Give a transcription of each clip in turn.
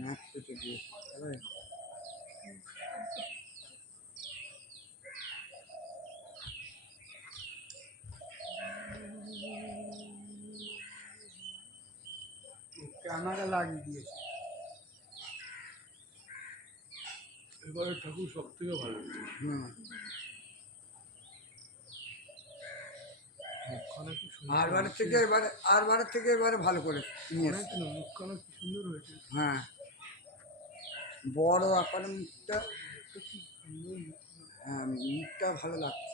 নাচ কেটে দিয়ে ক্যামেরা লাগিয়ে দিয়েছে। এবারে ঠাকুর সব থেকে ভালো। মুখখানা কি সুন্দর, আরবারের থেকে এবারে ভালো করে নিয়ে এসছে। মুখখানা কি সুন্দর হয়েছে। হ্যাঁ, বড় আকারের মুখটা, হ্যাঁ মুখটা ভালো লাগছে।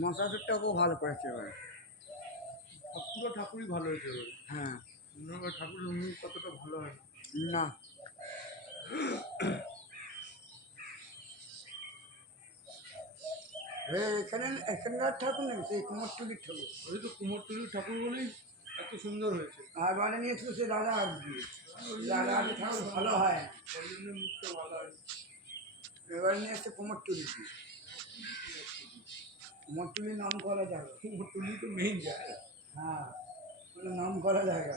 মশাসুরটাকেও ভালো করেছে এবারে। পুরো ঠাকুরই ভালো হয়েছে এবারে। হ্যাঁ, ঠাকুরের মুখ কতটা ভালো হয় না। এখানকার ঠাকুর নেই, সেই কুমোরটুলির ঠাকুর। ওই তো কুমোরটুলির ঠাকুর বলেই এত সুন্দর হয়েছে। আর বাড়ি নিয়েছিল সে দাদা আর কি, দাদা আর ঠাকুর ভালো হয়, ওই জন্য মুখটা ভালো হয়। এবারে নিয়ে এসছে কুমোরটুলি। কুমোরটুলির নাম করা জায়গা, কুমোরটুলি তো মেইন জায়গা। হ্যাঁ, নাম করা জায়গা।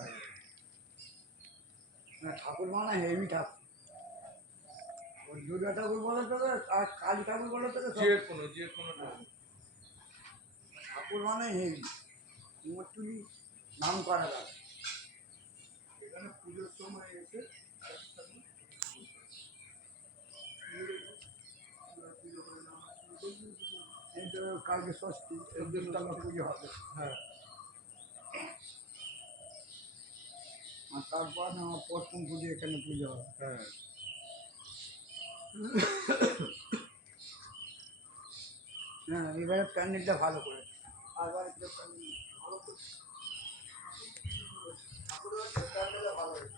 ঠাকুর বানা হেভি ঠাকুর। দুর্গা ঠাকুর বলে তোকে আর কালী ঠাকুর বলে তোকে, যে কোনো ঠাকুর মানে হেভি। কুমোরটুলি নাম করা যাবে। এখানে পুজোর সময় এসে এই তো কালকে ষষ্ঠী, এই দিনটা পুজো হবে। হ্যাঁ, আর তারপর আমার প্রথম পুজো এখানে পুজো হবে। হ্যাঁ। হ্যাঁ, এবারে প্যান্ডেলটা ভালো করে, আরবারে প্যান্ডেল ভালো করে ঠাকুরের প্যান্ডেলটা ভালো হয়েছে।